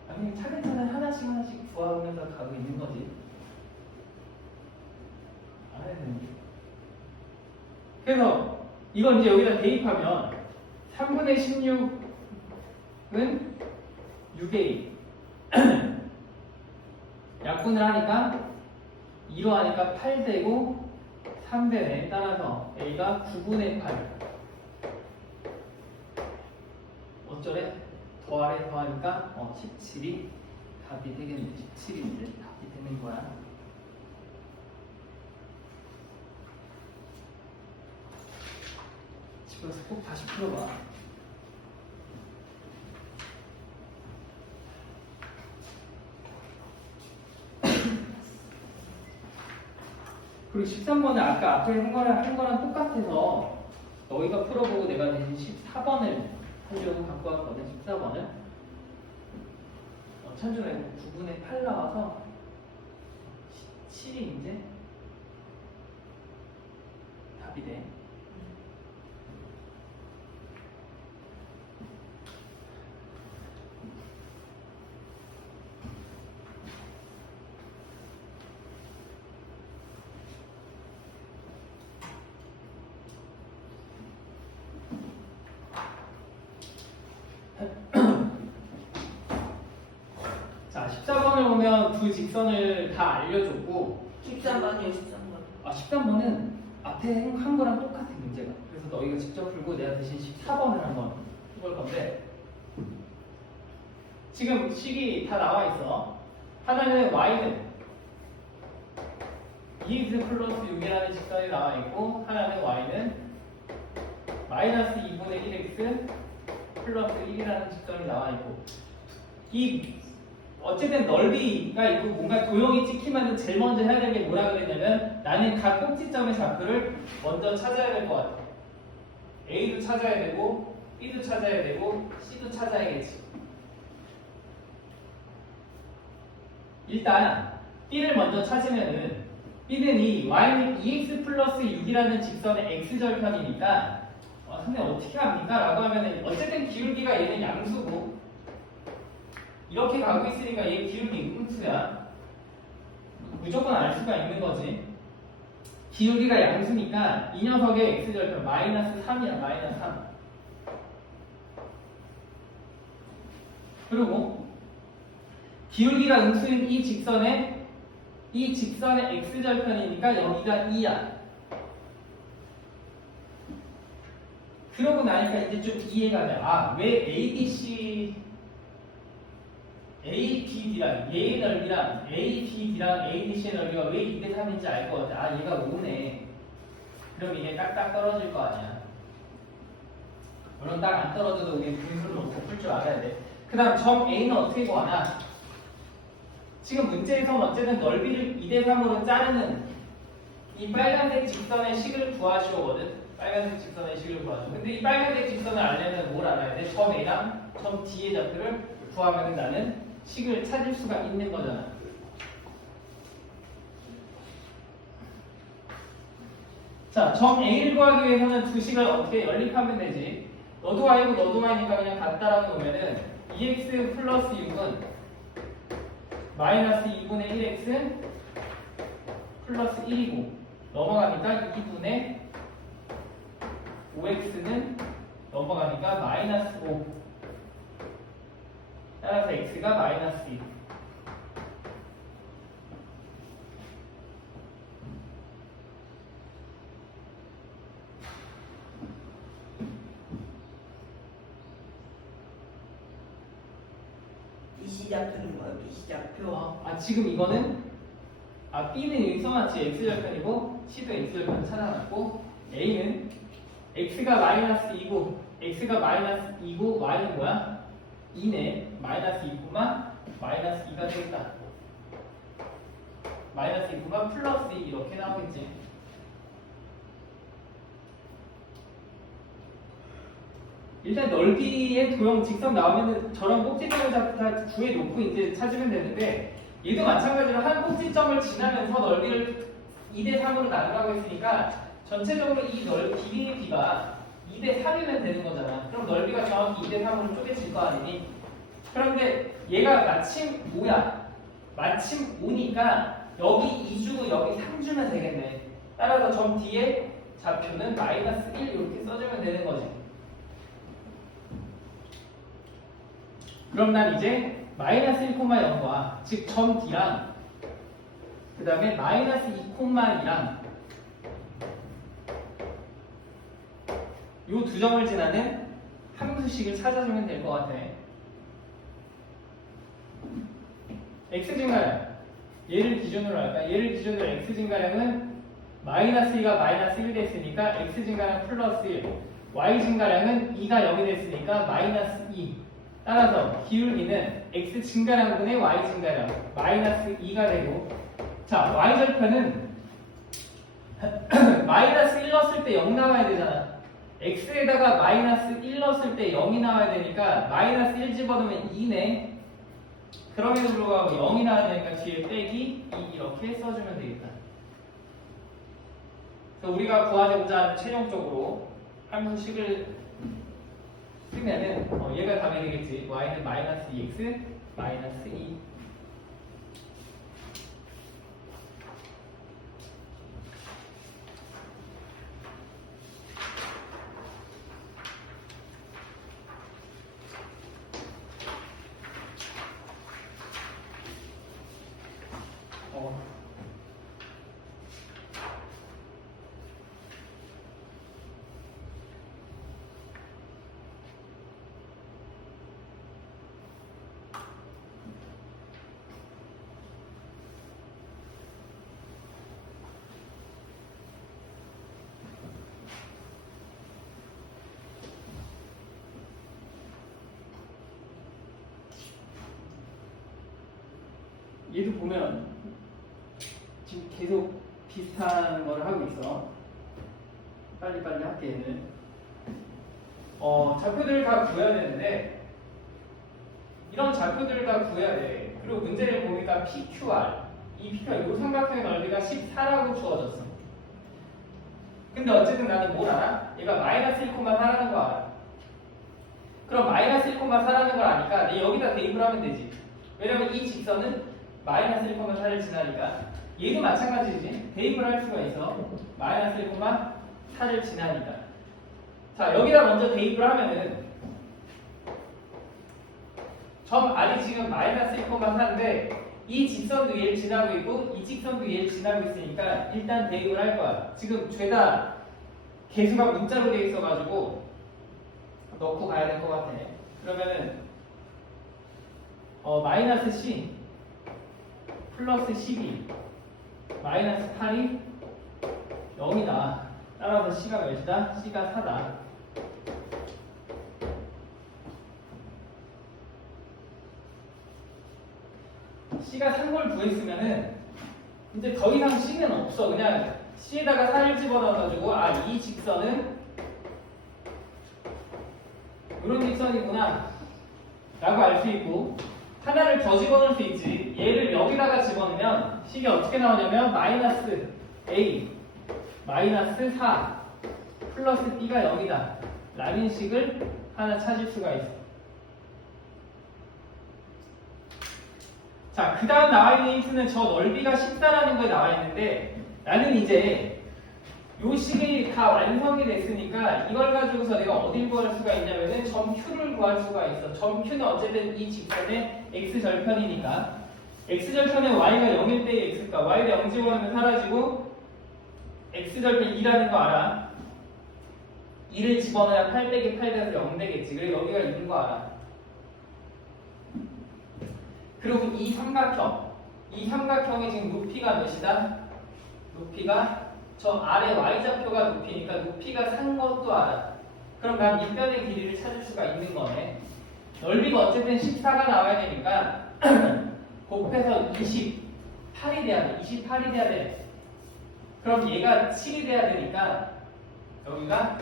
그냥 차근차근 하나씩 구하면서 가고 있는 거지. 알아야 되는 게. 그래서 이건 이제 여기다 대입하면 3분의 16은 6a 약분을 하니까 2로 하니까 8 되고 3 되네. 따라서 a가 9분의 8. 어쩌래? 더 아래 더하니까 17이 답이 되겠네. 17이 이제 답이 되는 거야. 집에서 꼭 다시 풀어봐. 그리고 13번은 아까 앞에 한 거랑 똑같아서 너희가 풀어보고 내가 대신 14번을 하려고 갖고 왔거든. 14번은 천준에 9분의 8 나와서 7이 이제 답이 돼. 자, 14번을 보면 두 직선을 다 알려줬고 13번이요, 13번. 13번은 앞에 한 거랑 똑같은 문제가. 그래서 너희가 직접 풀고 내가 대신 14번을 한번 해볼 건데 지금 식이 다 나와 있어. 하나는 y는 2x 플러스 6이라는 직선이 나와 있고 하나는 y는 마이너스 2분의 1x 플러스 1이라는 직선이 나와 있고 이 어쨌든 넓이가 있고 뭔가 도형이 찍히면 제일 먼저 해야 될 게 뭐라 그랬냐면 나는 각 꼭지점의 좌표를 먼저 찾아야 될 것 같아. A도 찾아야 되고 B도 찾아야 되고 C도 찾아야겠지. 일단 B를 먼저 찾으면은 B는 이 Y는 2x 플러스 6이라는 직선의 x절편이니까 선생님 어떻게 합니까? 라고 하면은 어쨌든 기울기가 얘는 양수고 이렇게 가고 있으니까 얘 기울기 음수야. 무조건 알 수가 있는 거지. 기울기가 양수니까 이 녀석의 x절편 마이너스 3이야. 마이너스 3. 그리고 기울기가 음수인 이 직선의 x절편이니까 여기가 2야. 그러고 나니까 이제 좀 이해가 돼. 왜 ABD랑 얘의 넓이랑 ABD랑 ABC의 넓이가 왜 2대 3인지 알 것 같아. 얘가 5네. 그럼 이게 딱딱 떨어질 거 아니야. 물론 딱 안 떨어져도 우리 분수를 놓고 풀 줄 알아야 돼. 그 다음 점 A는 어떻게 구하나? 지금 문제에서 어쨌든 넓이를 2대 3으로 자르는 이 빨간색 직선의 식을 구하시오거든. 빨간색 직선의 식을 구하죠. 근데 이 빨간색 직선을 알려면 뭘 알아야 돼? 점 A랑 점 D의 좌표를 구하면 나는 식을 찾을 수가 있는 거잖아. 자, 점 A를 구하기 위해서는 두 식을 어떻게 연립하면 되지? 너도 Y고 너도 Y니까 그냥 갖다라고 놓으면은 2x 플러스 6은 마이너스 2분의 1x 플러스 1이고 넘어가니까 2분의 5x는 넘어가니까 마이너스 5. 따라서 x가 마이너스 2. 비시작표는 뭐예요? 비시작표. 지금 이거는 B는 여기 써놨지. x절편이고 C도 x절편 찾아놨고 A는 x가 마이너스 2고 x가 마이너스 2고 y는 뭐야? 2네. 마이너스 2, 마이너스 2가 되겠다. 마이너스 2, 플러스 2 이렇게 나오겠지. 일단 넓이의 도형 직선 나오면은 저런 꼭지점을 다 구해놓고 이제 찾으면 되는데 얘도 마찬가지로 한 꼭지점을 지나면서 넓이를 2대 3으로 나누라고 했으니까 전체적으로 이 길이가 2대 3이면 되는 거잖아. 그럼 넓이가 정확히 2대 3으로 쪼개질 거 아니니? 그런데 얘가 마침 5야. 마침 5니까 여기 2주고 여기 3주면 되겠네. 따라서 점 D의 좌표는 마이너스 1 이렇게 써주면 되는 거지. 그럼 난 이제 마이너스 1,0과 즉 점 D랑 그 다음에 마이너스 2,2랑 요 두 점을 지나는 함수식을 찾아주면 될 것 같아. x 증가량 얘를 기준으로 할까? 얘를 기준으로 x 증가량은 마이너스 2가 마이너스 1 됐으니까 x 증가량 플러스 1 y 증가량은 2가 0이 됐으니까 마이너스 2. 따라서 기울기는 x 증가량분의 y 증가량 마이너스 2가 되고, 자 y 절편은 마이너스 1 넣었을 때 0 나와야 되잖아. x에다가 마이너스 1 넣었을 때 0이 나와야 되니까 마이너스 1 집어넣으면 2네. 그럼에도 불구하고 0이 나와야 되니까 뒤에 빼기 2 이렇게 써주면 되겠다. 그래서 우리가 구하고자 하는 최종적으로 함수식을 쓰면은 얘가 답이 되겠지. y는 마이너스 2x 마이너스 2. 얘도 보면 지금 계속 비슷한 걸 하고 있어. 빨리빨리 할게 얘는. 좌표들을 다 구해야 되는데 이런 좌표들을 다 구해야 돼. 그리고 문제를 보니까 PQR 이 PQR 이 삼각형의 넓이가 14라고 주어졌어. 근데 어쨌든 나는 뭘 알아? 얘가 마이너스 1,4라는 거 알아. 그럼 마이너스 1,4라는 걸 아니까 내 여기다 대입을 하면 되지. 왜냐면 이 직선은 마이너스 1,4를 지나니까 얘도 마찬가지지. 대입을 할 수가 있어. 마이너스 1,4를 지나니까. 자 여기다 먼저 대입을 하면은 점 R이 지금 마이너스 1,4인데 이 직선도 얘를 지나고 있고 이 직선도 얘를 지나고 있으니까 일단 대입을 할 거야. 지금 죄다 개수가 문자로 되어 있어가지고 넣고 가야 될 것 같아. 그러면은 마이너스 C 플러스 12 마이너스 8이 0이다. 따라서 C가 몇이다? C가 4다. C가 3 걸 구했으면은 이제 더 이상 C는 없어. 그냥 C에다가 4를 집어넣어가지고 이 직선은 이런 직선이구나 라고 알 수 있고, 하나를 더 집어넣을 수 있지. 얘를 여기다가 집어넣으면 식이 어떻게 나오냐면 마이너스 A 마이너스 4 플러스 B가 0이다 라는 식을 하나 찾을 수가 있어. 자, 그 다음 나와 있는 힌트는 저 넓이가 14라는 거에 나와 있는데, 나는 이제 요 식이 다 완성이 됐으니까 이걸 가지고서 내가 어딜 구할 수가 있냐면은 점 Q를 구할 수가 있어. 점 Q는 어쨌든 이 직선의 X절편이니까 X절편에 Y가 0일 때의 X가 Y가 0 집어넣으면 사라지고 X절편 2라는 거 알아. 2를 집어넣어야 8 빼기 8 돼서 0 되겠지. 그리고 여기가 있는 거 알아. 그리고 이 삼각형의 지금 높이가 몇이다? 높이가 저 아래 y좌표가 높이니까 높이가 산 것도 알아. 그럼 난 이 변의 길이를 찾을 수가 있는 거네. 넓이가 어쨌든 14가 나와야 되니까 곱해서 28이 돼야 돼. 28이 돼야 돼. 그럼 얘가 7이 돼야 되니까 여기가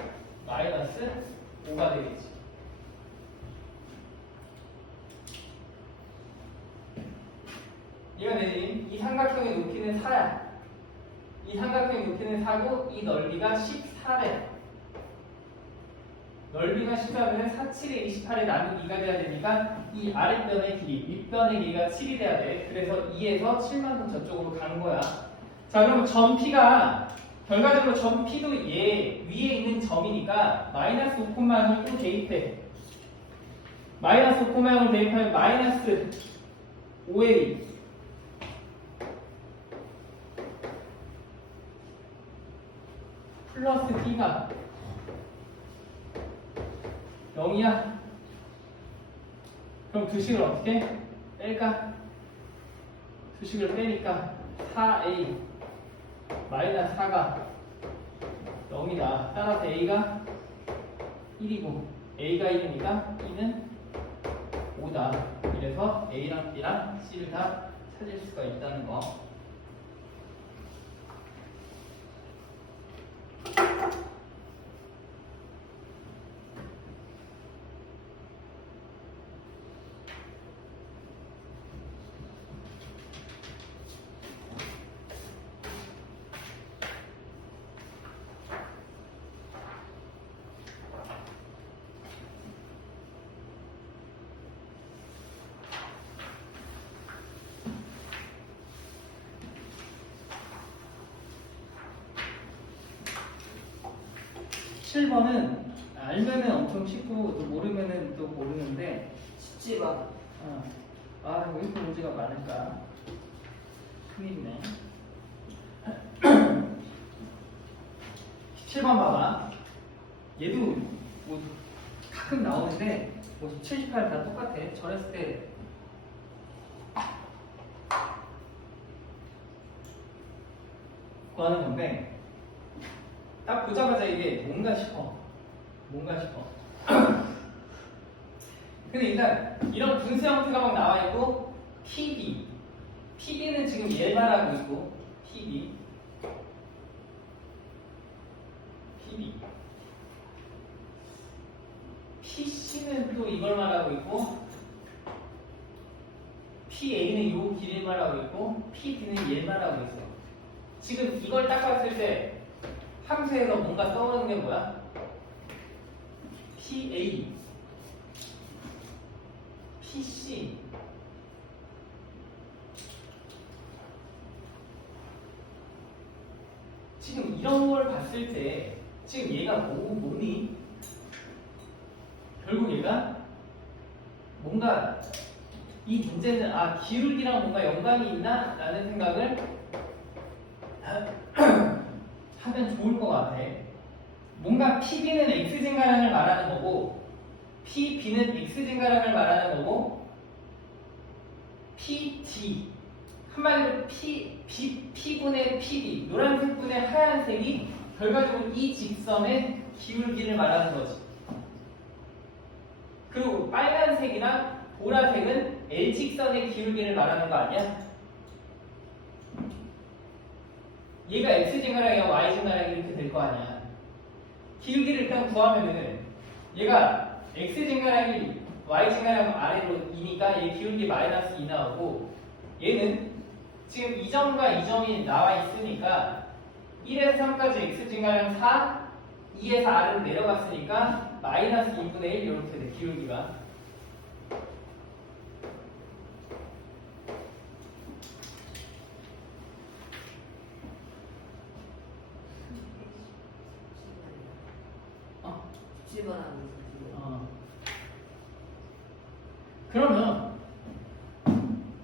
마이너스 5가 되겠지. 이해가 되지? 이 삼각형의 높이는 4야. 이 삼각형의 높이는 4고 이 넓이가 14래. 넓이가 14면 4, 7에 28에 나누기 2가 돼야 되니까 이 아랫변의 길이, 윗변의 길이가 7이 돼야 돼. 그래서 2에서 7만큼 저쪽으로 가는 거야. 자, 그럼 점 P가 결과적으로 점 P도 얘 위에 있는 점이니까 마이너스 5,0을 또 대입해. 마이너스 5,0을 대입하면 마이너스 5A 플러스 B가 0이야. 그럼 두 식을 어떻게 뺄까? 두 식을 빼니까 4A 마이너스 4가 0이다. 따라서 A가 1이고 A가 1이니까 B는 5다. 이래서 A랑 B랑 C를 다 찾을 수가 있다는 거. 칠 번은 알면은 엄청 쉽고 또 모르면은 또 모르는데 쉽지만 왜 이렇게 문제가 많을까? 큰일이네. 17번 봐봐. 얘도 뭐 가끔 나오는데 50, 78 다 똑같아. 저랬을 때 구하는 건데 딱 보자마자 이게 뭔가 싶어. 근데 일단 이런 분수 형태가 막 나와 있고 PB는 지금 얘 말하고 있고 PB PC는 또 이걸 말하고 있고 PA는 요 길을 말하고 있고 PD는 얘 말하고 있어. 지금 이걸 딱 봤을 때 함수에서 뭔가 떠오르는 게 뭐야? PA, PC, 지금 이런 걸 봤을 때 지금 얘가 뭐니? 결국 얘가 뭔가 이 문제는 기울기랑 뭔가 연관이 있나? 라는 생각을 하면 좋을 것 같아. 뭔가 PB는 X증가량을 말하는 거고 PB는 X증가량을 말하는 거고 PD 한마디로 P분의 PD 노란색분의 하얀색이 결과적으로 이 직선의 기울기를 말하는 거지. 그리고 빨간색이나 보라색은 L직선의 기울기를 말하는 거 아니야? 얘가 X증가량이야 Y증가량이 이렇게 될 거 아니야. 기울기를 일단 구하면은 얘가 X증가량이 Y증가량 아래로 2니까 얘 기울기 마이너스 2 나오고 얘는 지금 이 점과 이 점이 나와 있으니까 1에서 3까지 X증가량 4, 2에서 R은 내려갔으니까 마이너스 2분의 1 이렇게 돼 기울기가. 쉽지만 않은 그러면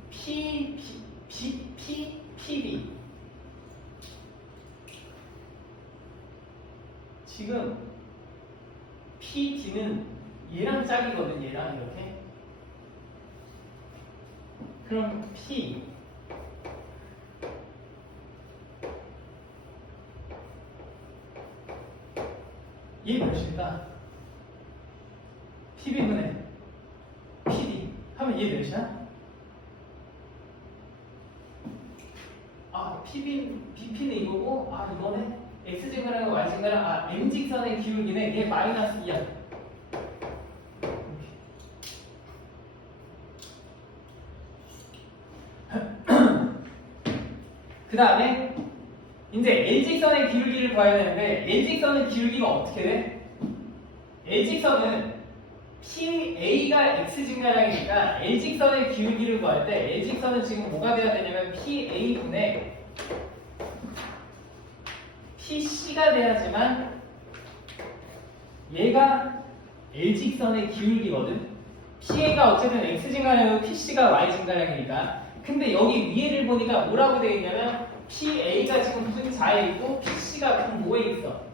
PB 지금 PD는 얘랑 짝이거든. 얘랑 이렇게. 그럼 P 얘 몇일까? PB분의 PD 하면 얘 몇이야? BP는 이거고 이거네 X증가랑 Y증가랑 M직선의 기울기는 얘 마이너스 2야. 그 다음에 이제 L직선의 기울기를 구해야 되는데 L직선의 기울기가 어떻게 돼? L직선은 PA가 X증가량이니까 L직선의 기울기를 구할 때 L직선은 지금 뭐가 돼야 되냐면 PA분의 PC가 돼야지만 얘가 L직선의 기울기거든. PA가 어쨌든 X증가량이고 PC가 Y증가량이니까. 근데 여기 위에를 보니까 뭐라고 되어 있냐면 PA가 지금 분자에 있고 PC가 분모에 있어.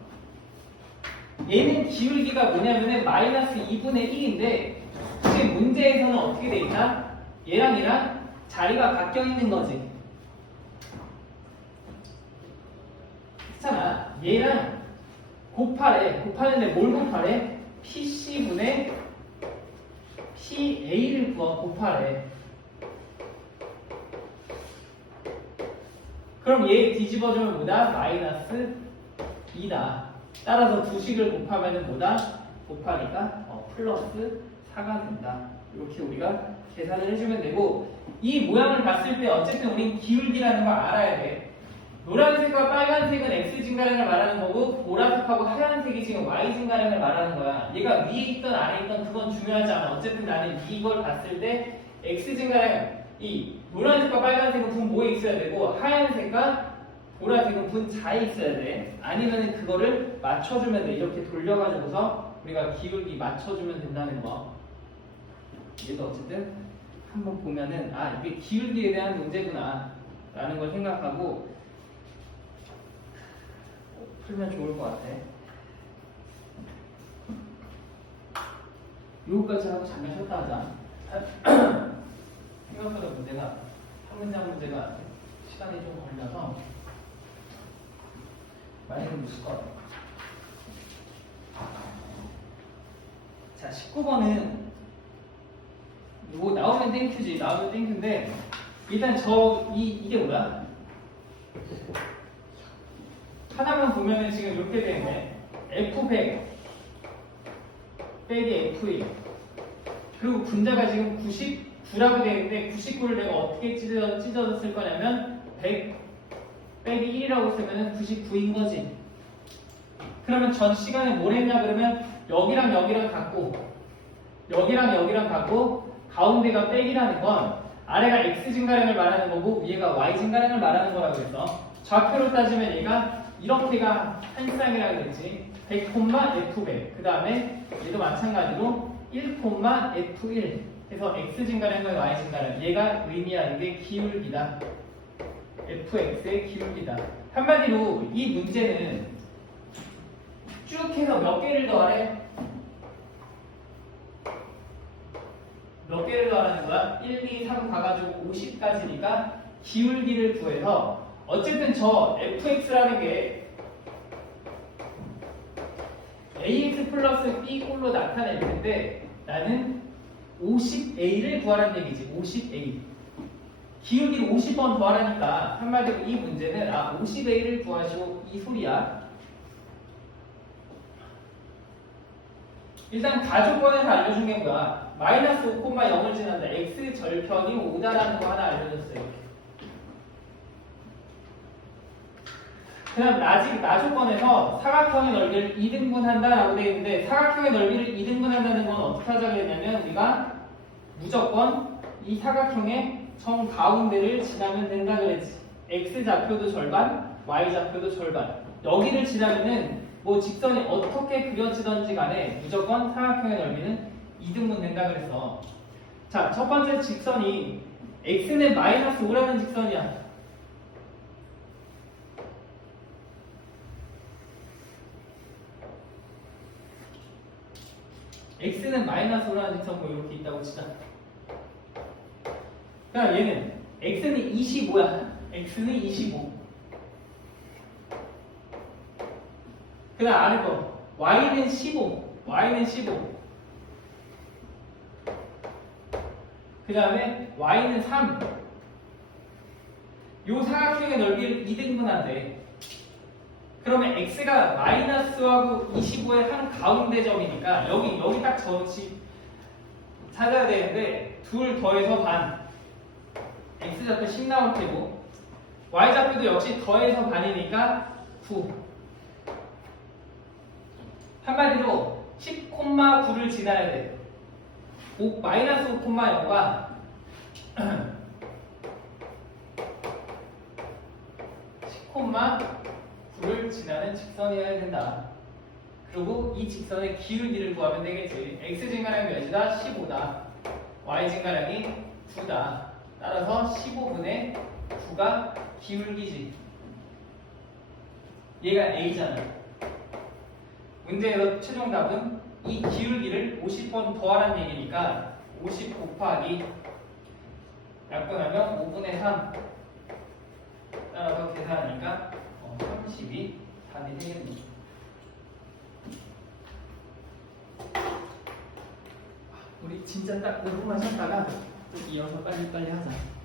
얘는 기울기가 뭐냐면은 마이너스 2분의 1인데 지금 문제에서는 어떻게 돼 있나? 얘랑 자리가 바뀌어 있는 거지. 그렇잖아. 얘랑 곱하래. 곱하는데 뭘 곱하래? PC분의 PA를 곱하래. 그럼 얘 뒤집어주면 뭐다? 마이너스 2다. 따라서 두 식을 곱하면 뭐다? 곱하니까 플러스 4가 된다. 이렇게 우리가 계산을 해주면 되고, 이 모양을 봤을 때 어쨌든 우린 기울기라는 걸 알아야 돼. 노란색과 빨간색은 x 증가량을 말하는 거고, 보라색하고 하얀색이 지금 y 증가량을 말하는 거야. 얘가 위에 있던 아래에 있던 그건 중요하지 않아. 어쨌든 나는 이걸 봤을 때 x 증가량, 이 노란색과 빨간색은 분 모에 있어야 되고, 하얀색과 보라색은 분 자에 있어야 돼. 아니면 그거를 맞춰주면 돼. 이렇게 돌려가지고서 우리가 기울기 맞춰주면 된다는 거. 얘도 어쨌든 한번 보면은 아 이게 기울기에 대한 문제구나 라는 걸 생각하고 풀면 좋을 것 같아. 요거까지 하고 잠깐 쉬었다 하자. 생각보다 문제가 한 문장 문제가 시간이 좀 걸려서 많이 좀 묻을 것 같아. 자 19번은 뭐 나오면 땡큐지. 나오면 땡큐인데 일단 이게 뭐야? 하나만 보면은 지금 이렇게 되네. F100 빼기 F1 그리고 분자가 지금 99라고 되어 있는데 99를 내가 어떻게 찢어졌을 거냐면 100 빼기 1이라고 쓰면은 99인 거지. 그러면 전 시간에 뭘 했냐 그러면 여기랑 여기랑 같고 여기랑 여기랑 같고 가운데가 빼기라는 건 아래가 x 증가량을 말하는 거고 위에가 y 증가량을 말하는 거라고 해서 좌표로 따지면 얘가 이렇게가 한 쌍이라고 그랬지. 100,F100 그 다음에 얘도 마찬가지로 1,F1 해서 x 증가량과 y 증가량 얘가 의미하는 게 기울기다. fx의 기울기다. 한마디로 이 문제는 쭉 해서 몇 개를 더하래? 몇 개를 더하는 거야? 1, 2, 3 가가지고 50까지니까 기울기를 구해서 어쨌든 저 fx라는 게 ax 플러스 b 꼴로 나타낼 텐데 나는 50a를 구하라는 얘기지. 50a 기울기를 50번 더하라니까 한마디로 이 문제는 50a를 구하시오 이 소리야. 일단 가족권에서 알려준 게 뭐야? 마이너스 5,0을 지난다. x 절편이 5다라는 거 하나 알려줬어요. 그 다음 나조건에서 사각형의 넓이를 2등분 한다라고 되어 있는데 사각형의 넓이를 2등분 한다는 건 어떻게 하자고 했냐면 우리가 무조건 이 사각형의 정 가운데를 지나면 된다 그랬지. x 좌표도 절반, y 좌표도 절반. 여기를 지나면은 뭐 직선이 어떻게 그려지던지 간에 무조건 사각형의 넓이는 2등분 된다 그랬어. 자, 첫 번째 직선이 x는 마이너스 5라는 직선이야. x는 마이너스 5라는 직선 뭐 이렇게 있다고 치자. 그럼 얘는 x는 25야. x는 25. 그 다음 아래 거 y는 15. y는 15. 그 다음에 y는 3. 요 사각형의 넓이를 2등분한대. 그러면 x가 마이너스하고 25의 한 가운데 점이니까 여기 딱 저치 찾아야 되는데 둘 더해서 반. x좌표 10 나올 테고 y좌표도 역시 더해서 반이니까 9. 한마디로 10,9를 지나야 돼. 마이너스 5,0가 10,9를 지나는 직선이어야 된다. 그리고 이 직선의 기울기를 구하면 되겠지. x 증가량이 몇이다? 15다. y 증가량이 9다. 따라서 15분의 9가 기울기지. 얘가 a잖아. 문제에서 최종 답은 이 기울기를 50번 더하라는 얘기니까 50 곱하기 약분하면 5분의 3 따라서 계산하니까 32 답이 되겠네. 진짜 딱 5분만 쉬었다가 또 이어서 빨리빨리 하자.